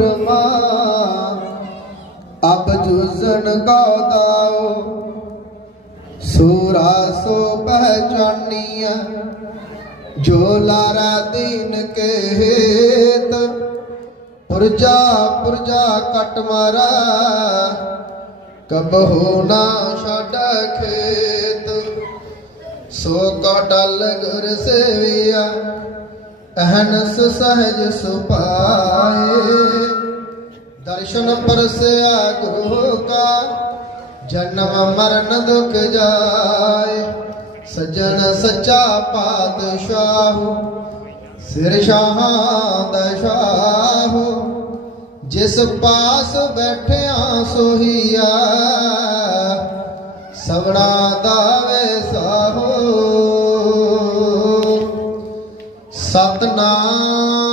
ਰਮਾ ਅਬ ਜੁਜ਼ਨ ਗੋਦਾਓ ਸੂਰਾ ਸੋ ਪਹਿਚਾਨੀਆ ਜੋ ਲਾਰਾ ਦੀਨ ਕੇ ਪੁਰਜਾ ਪੁਰਜਾ ਕਟ ਮਾਰਾ। ਕਬਹੂ ਨਾ ਛੱਡ ਖੇਤ। ਸੋ ਕਟਲ ਗੁਰ ਸੇਵਿਆ ਅਹਨਸ ਸਹਜ ਸੁਪਾਏ। कृष्ण परसया गुरु का जन्म मरण दुख जाए सजन सच्चा पातशाह सिर शाहाद शाह जिस पास बैठिया सोहिया ਸਗੜਾ ਦਾਵੇ ਸਾਹੋ ਸਤਨਾਮ